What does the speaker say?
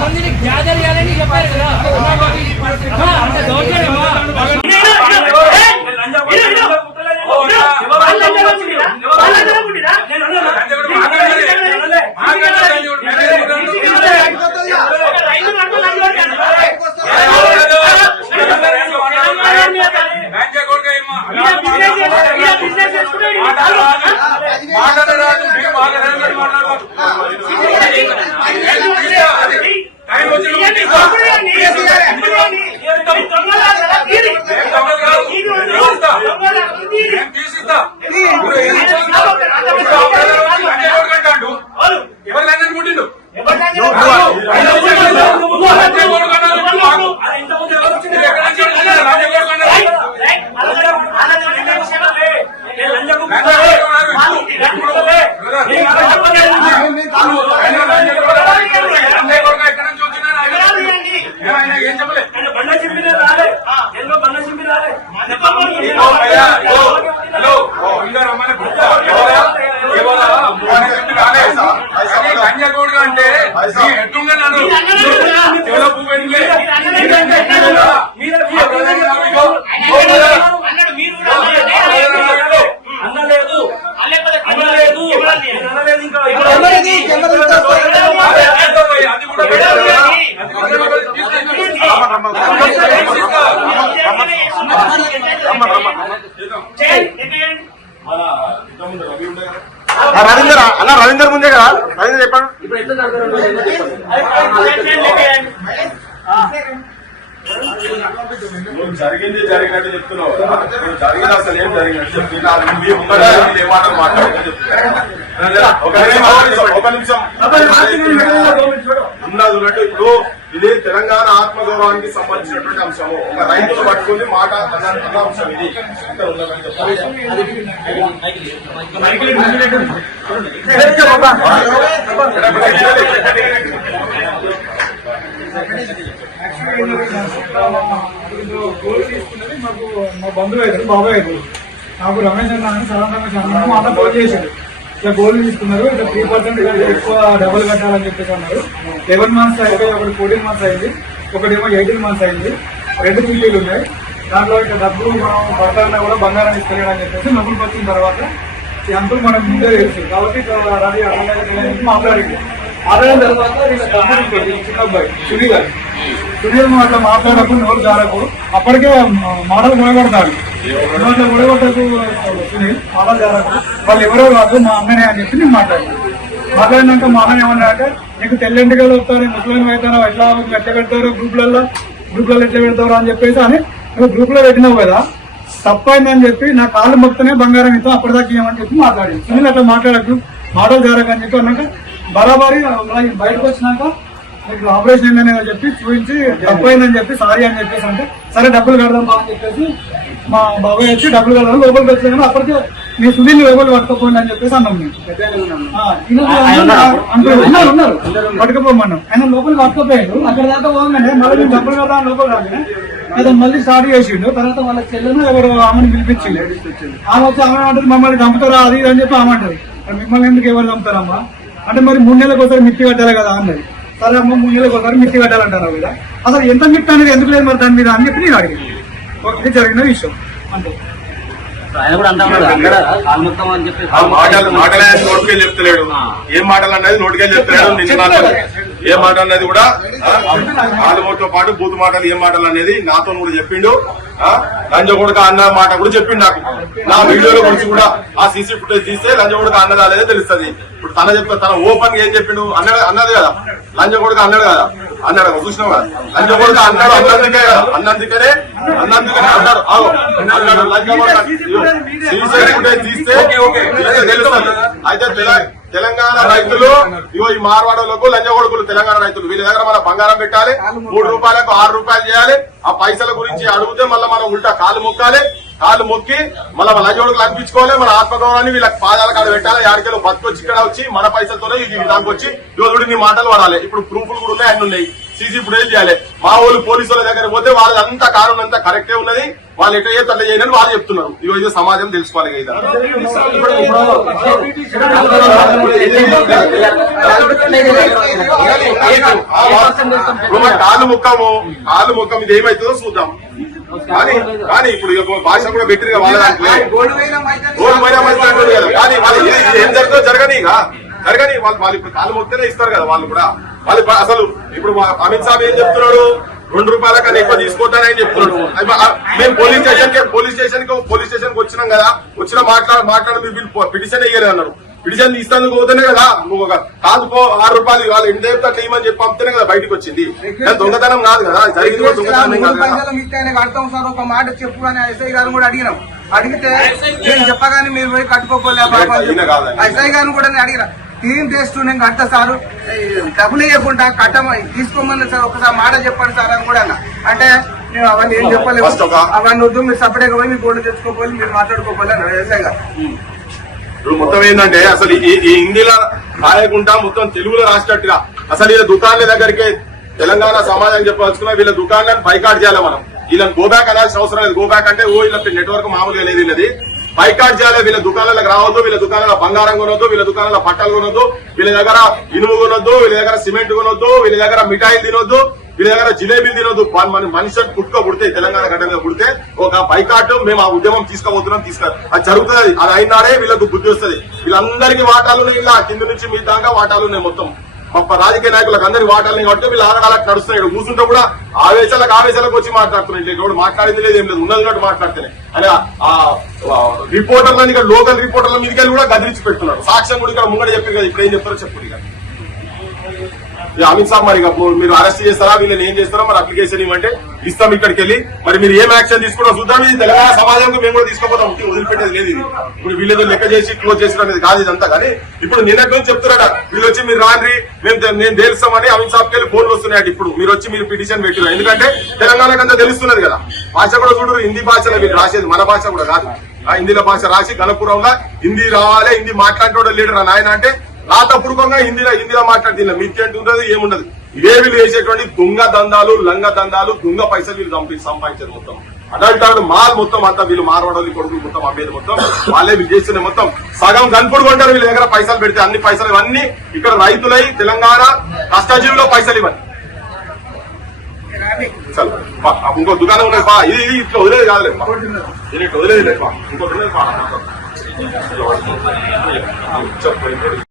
మందిని గ్యాదర్ చేయాలని చెప్పారు కదా. అంటే దౌర్జన్యమా? రవీందర్ ముందే కదా రవీందర్ చెప్పండి. జరిగింది జరిగినట్టు చెప్తున్నావు. జరిగింది అసలు ఏం జరిగినట్టు ఏ మాటలు మాట్లాడుతూ ఒక నిమిషం ఉన్నది ఉన్నట్టు. ఇప్పుడు ఇది తెలంగాణ ఆత్మగౌరవానికి సంబంధించినటువంటి అంశము. ఒక రైతులు పట్టుకుని మాట అన్న అంశం ఇది. గోల్ తీసుకున్నది మాకు మా బంధువు అవుతారు, బాబాయ్ అవుతారు. నాకు రమేష్ అన్న అని సరళ రమేష్ అన్న మా అన్న ఫోన్ చేశాడు. ఇట్లా గోల్ తీసుకున్నారు, ఇట్లా 3% ఎక్కువ డబుల్ కట్టాలని చెప్పేసి అన్నారు. 11 months అయిపోయి ఒకటి 14 months అయింది, ఒకటేమో 18 months అయింది. 2 చిట్టీలు ఉన్నాయి. దాంట్లో ఇట్లా డబ్బులు మనం పట్టాలన్నా కూడా బంగారం ఇస్తలేడని చెప్పేసి నవ్వులు వచ్చిన తర్వాత ఈ అంకులు మనకు ముందే తెలుసు కాబట్టి రవి అర్థం మాట్లాడింది. ఆదాయం తర్వాత చిన్న అబ్బాయి సునీల్ అట్లా మాట్లాడకు, నోరు జారకు. అప్పటికే మాటలు ముడగొడతాడు. నోట్లో ముడగొట్టకు సునీల్, మాటలు జారకు. వాళ్ళు ఎవరో కాదు మా అన్ననే అని చెప్పి నేను మాట్లాడినాక మా అన్న ఏమన్నా అంటే, నీకు తెల్లెంటికలు వస్తారు, ముస్లిం అవుతారో ఎట్లా పెడతారు, గ్రూప్లలో ఎట్లా పెడతారు అని చెప్పేసి అని నువ్వు గ్రూప్ లో పెట్టినావు కదా, తప్పైందని చెప్పి నా కాళ్ళు మొత్తనే బంగారం ఇస్తాం అప్పటిదాకా ఏమని చెప్పి మాట్లాడింది. సునీల్ అట్లా మాట్లాడకు, మాటలు జారకు అని చెప్పి అన్నాక బరాబరి బయటకు వచ్చినాక మీకు ఆపరేషన్ అయిందని చెప్పి చూపించి తప్పైందని చెప్పి సారీ అని చెప్పేసి అంటే, సరే డబ్బులు కడదాం బా అని చెప్పేసి మా బాబాయ్ వచ్చి డబ్బులు కడదాం లోపలికి వచ్చాను. కానీ అప్పటికే నీ సునీల్ లోపలికి పట్టుకోపోయింది అని చెప్పేసి అన్నాం మేము. ఉన్నారు పట్టుకుపోమన్నాం. ఆయన లోపలికి పట్టుకోపోయాడు. అక్కడ దాకా పోగానే మళ్ళీ డబ్బులు కడదాం లోపలికి రాగానే ఏదో మళ్ళీ స్టార్ట్ చేసిండు. తర్వాత వాళ్ళ చెల్లెను ఎవరు ఆమెను పిలిపించింది. ఆమె వచ్చి ఆమె అంటారు మమ్మల్ని చంపుతారా అది అని చెప్పి ఆమె అంటారు. మిమ్మల్ని ఎందుకు ఎవరు చంపుతారమ్మా అంటే, మరి 3 నెలలకు ఒకసారి మిత్తి కట్టాలి కదా అన్నది. సరే అమ్మ 3 నెలలకు ఒకసారి మిత్తి కట్టాలంటారు కదా, అసలు ఎంత మిత్తి అనేది ఎందుకు లేదు మరి దాని మీద అని చెప్పి నేను అడిగింది. ఇది జరిగిన విషయం అంతే. మాటలే నోటికెళ్ళి చెప్తలేడు. ఏం మాటలు అన్నది నోటికెళ్ళి చెప్తలేడు. ఏ మాట అన్నది కూడా ఆడమోటితో పాటు బూతు మాటలు ఏం మాటలు అనేది నాతో కూడా చెప్పిండు. లంజగొడక అన్న మాట కూడా చెప్పిండు నాకు. నా వీడియోలో గురించి కూడా ఆ సీసీ ఫుటేజ్ తీస్తే లంజగొడక అన్నది అనేది తెలుస్తుంది. ఇప్పుడు తన చెప్తా తన ఓపెన్ గా ఏం చెప్పిండు అన్నది కదా, లంజగొడక అన్నాడు కదా, అన్నాడు చూసినావు కదా, లంజగొడక అన్నాడు అన్నందుకే కదా, అన్నందుకనే అన్నాడు అన్నాడు లంజగొడక సీసీ ఫుటేజ్ తీస్తే తెలుస్తుంది. అయితే తెలంగాణ రైతులు ఇగో ఈ మార్వాడలకు లంజగొడుకులు తెలంగాణ రైతులు వీళ్ళ దగ్గర మన బంగారం పెట్టాలి, 3 రూపాయలకు 6 రూపాయలు చేయాలి. ఆ పైసల గురించి అడిగితే మళ్ళీ మనం ఉల్టా కాలు మొక్కాలి. కాళ్ళు మొక్కి మళ్ళీ లంజగొడుకులు అనిపించుకోవాలి. మన ఆత్మగౌరవాన్ని వీళ్ళకి పాదాల కాడ పెట్టాలి. ఆడికెళ్ళి బతుకొచ్చి ఇక్కడ వచ్చి మన పైసలతోనే దానికి వచ్చి యోధుడి నీ మాటలు వాడాలి. ఇప్పుడు ప్రూఫ్లు కూడా ఉన్నాయి, అన్ని ఉన్నాయి. సీసీ ఫుటేజ్ చేయాలి. మా వాళ్ళు పోలీసుల దగ్గర పోతే వాళ్ళంతా కారణం అంతా కరెక్టే ఉన్నది. వాళ్ళు ఎట్లా చేస్తే అట్లా చేయని వాళ్ళు చెప్తున్నారు. ఇది సమాజం తెలుసుకోవాలి కదా. కాలు ముక్కము ఇది ఏమైతుందో చూద్దాం. కానీ ఇప్పుడు భాష కూడా బెటర్ గా వాళ్ళ దాంట్లో కదా. కానీ వాళ్ళు ఏం జరుగుతుందో జరగని వాళ్ళు ఇప్పుడు కాలు మొక్కితేనే ఇస్తారు కదా. వాళ్ళు కూడా వాళ్ళు అసలు ఇప్పుడు అమిత్ షా ఏం చెప్తున్నాడు, 2 రూపాయల కన్నా ఎక్కువ తీసుకోవటానని చెప్తున్నాడు. మేము పోలీస్ స్టేషన్ కి వచ్చినాం కదా, వచ్చిన మాట్లాడి మీరు పిటిషన్ వేయలేదు అన్నారు. పిటిషన్ ఇస్తాను పోతేనే కదా నువ్వు కాదు 6 రూపాయలు వాళ్ళు ఇంటి అట్లా ఇవ్వమని చెప్పి పంపితేనే కదా బయటకు వచ్చింది. దొంగతనం కాదు కదా, జరిగింది దొంగతనం కడతాం సార్ ఒక మాట చెప్పు అని ఎస్ఐ గారు కూడా అడిగినాం. అడిగితే నేను చెప్పగానే మీరు పోయి కట్టుకోపోలే. ఎస్ఐ గారిని కూడా నేను అడిగిన క్లీన్ టెస్ట్ నేను కడతా సార్, డబ్బులు ఇవ్వకుండా కట్టమని తీసుకోమని సార్ ఒకసారి మాట చెప్పండి సార్ అని కూడా అన్న. అంటే నేను అవన్నీ ఏం చెప్పలేదు, అవన్నీ వద్దు మీరు సపరేట్గా పోయి మీరు గోల్డ్ తెచ్చుకోపోయి మీరు మాట్లాడుకోపోలే అన్నారు ఎస్ఐ గారు. ఇప్పుడు మొత్తం ఏంటంటే అసలు ఈ హిందీలో రాయకుండా మొత్తం తెలుగులో రాసినట్టుగా అసలు వీళ్ళ దుకాణాల దగ్గరికి తెలంగాణ సమాజం చెప్పవచ్చుకున్నా వీళ్ళ దుకాణాలను బైకాట్ చేయాలి. మనం వీళ్ళని గోబ్యాక్ అనాల్సిన అవసరం లేదు. గోబ్యాక్ అంటే వీళ్ళ నెట్వర్క్ మామూలుగా లేదు. వీళ్ళది బైకాట్ చేయాలి. వీళ్ళ దుకాణాలకు రావద్దు, వీళ్ళ దుకాణాల బంగారం కొనొద్దు, వీళ్ళ దుకాణాల బట్టలు కొనొద్దు, వీళ్ళ దగ్గర ఇనుము కొనొద్దు, వీళ్ళ దగ్గర సిమెంట్ కొనొద్దు, వీళ్ళ దగ్గర మిఠాయిలు తినొద్దు, వీళ్ళ దగ్గర జిలేబీలు తినొద్దు. మనిషి పుట్టుక తెలంగాణ ఘటనగా పుడితే ఒక బైకాట్ మేము ఆ ఉద్యమం తీసుకోబోతున్నాం. అది జరుగుతుంది. అది అయినాడే వీళ్ళకు బుద్ధి వస్తుంది. వీళ్ళందరికీ వాటాలు ఇలా కింద నుంచి మీ దాకా వాటాలు ఉన్నాయి. మొత్తం రాజకీయ నాయకులకు అందరి వాటాలని కాబట్టి వీళ్ళు ఆగడాలకు నడుస్తున్నాయి. కూర్చుంటే కూడా ఆవేశాలకు వచ్చి మాట్లాడుతున్నాయి. ఇక్కడ మాట్లాడింది లేదు, ఏం లేదు, ఉన్నది ఉన్నట్టు మాట్లాడుతున్నాయి అని ఆ రిపోర్టర్లని ఇక్కడ లోకల్ రిపోర్టర్ల మీదకి కూడా గదిలించి పెడుతున్నారు. సాక్ష్యం కూడా ఇక్కడ ముంగడ చెప్పారు కదా, ఇప్పుడు ఏం చెప్తారో చెప్పండి. ఇక అమిత్ షా మరి మీరు అరెస్ట్ చేస్తారా, వీళ్ళని ఏం చేస్తారా, మరి అప్లికేషన్ ఇవ్వంటే ఇస్తాం ఇక్కడికి వెళ్ళి. మరి మీరు ఏం యాక్షన్ తీసుకున్నా చూద్దాం. ఇది తెలంగాణ సమాజంలో మేము కూడా తీసుకోపోతాం, వదిలిపెట్టేది లేదు. ఇది ఇప్పుడు వీళ్ళేదో లెక్క చేసి క్లోజ్ చేసిన అనేది కాదు ఇదంతా. కానీ ఇప్పుడు నిన్నటి నుంచి చెప్తున్నారట వీళ్ళు వచ్చి మీరు రాండి మేము తెలుస్తామని అమిత్ షాకి వెళ్ళి ఫోన్లు వస్తున్నాయి. ఇప్పుడు మీరు వచ్చి మీరు పిటిషన్ పెట్టినారు. ఎందుకంటే తెలంగాణకు అంతా తెలుస్తున్నది కదా. భాష కూడా చూడరు, హిందీ భాషలో మీరు రాసేది మన భాష కూడా కాదు. ఆ హిందీలో భాష రాసి గణపురంలో హిందీ రావాలి, హిందీ మాట్లాడేటోడు లీడర్ నాయన అంటే రాతపూర్వకంగా హిందీలో మాట్లాడుతున్నా మిత్యంటూ ఉండదు, ఏముండదు. ఇదే వీళ్ళు చేసేటువంటి దొంగ దందాలు, లంగ దందాలు, దొంగ పైసలు వీళ్ళు సంపాదించారు. మొత్తం అడల్ట్ మాల్ మొత్తం అంతా వీళ్ళు మార్వాడోళ్ళు కొడుకులు మొత్తం అమ్మేది మొత్తం వాళ్ళే వీళ్ళు చేస్తున్న మొత్తం సగం గన్పుడు కొంటారు. వీళ్ళ దగ్గర పైసలు పెడితే అన్ని పైసలు ఇవన్నీ ఇక్కడ రైతులై తెలంగాణ కష్టజీవిలో పైసలు ఇవ్వండి. ఇంకో దుకాణం ఉన్నది ఇది ఇట్లా వదిలేదు కాదులేదు, ఇది ఇట్లా వదిలేదు ఇంకో చెప్పండి.